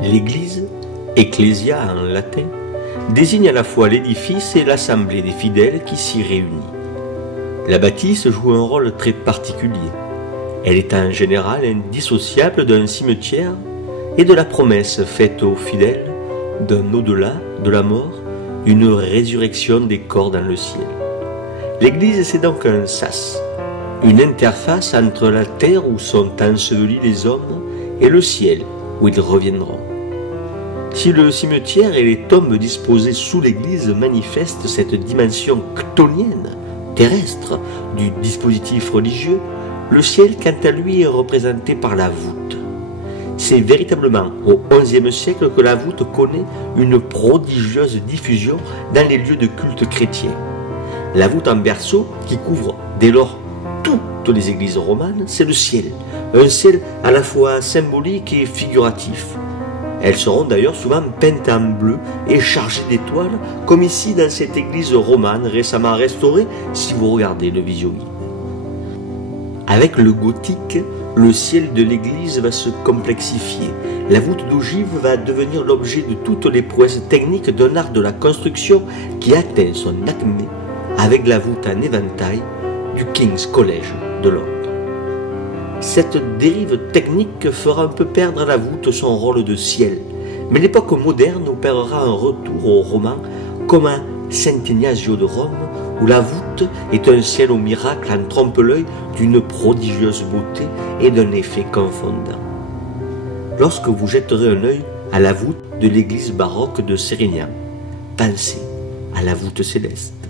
L'église, ecclesia en latin, désigne à la fois l'édifice et l'assemblée des fidèles qui s'y réunit. La bâtisse joue un rôle très particulier. Elle est en général indissociable d'un cimetière et de la promesse faite aux fidèles d'un au-delà de la mort, une résurrection des corps dans le ciel. L'église, c'est donc un sas, une interface entre la terre où sont ensevelis les hommes et le ciel où ils reviendront. Si le cimetière et les tombes disposées sous l'église manifestent cette dimension chthonienne, terrestre, du dispositif religieux, le ciel, quant à lui, est représenté par la voûte. C'est véritablement au XIe siècle que la voûte connaît une prodigieuse diffusion dans les lieux de culte chrétiens. La voûte en berceau, qui couvre dès lors toutes les églises romanes, c'est le ciel, un ciel à la fois symbolique et figuratif. Elles seront d'ailleurs souvent peintes en bleu et chargées d'étoiles, comme ici dans cette église romane récemment restaurée, si vous regardez le visuel. Avec le gothique, le ciel de l'église va se complexifier. La voûte d'ogive va devenir l'objet de toutes les prouesses techniques d'un art de la construction qui atteint son acmé avec la voûte en éventail du King's College de Londres. Cette dérive technique fera un peu perdre à la voûte son rôle de ciel, mais l'époque moderne opérera un retour au roman comme à Saint-Ignazio de Rome, où la voûte est un ciel au miracle en trompe-l'œil d'une prodigieuse beauté et d'un effet confondant. Lorsque vous jetterez un œil à la voûte de l'église baroque de Sérignan, pensez à la voûte céleste.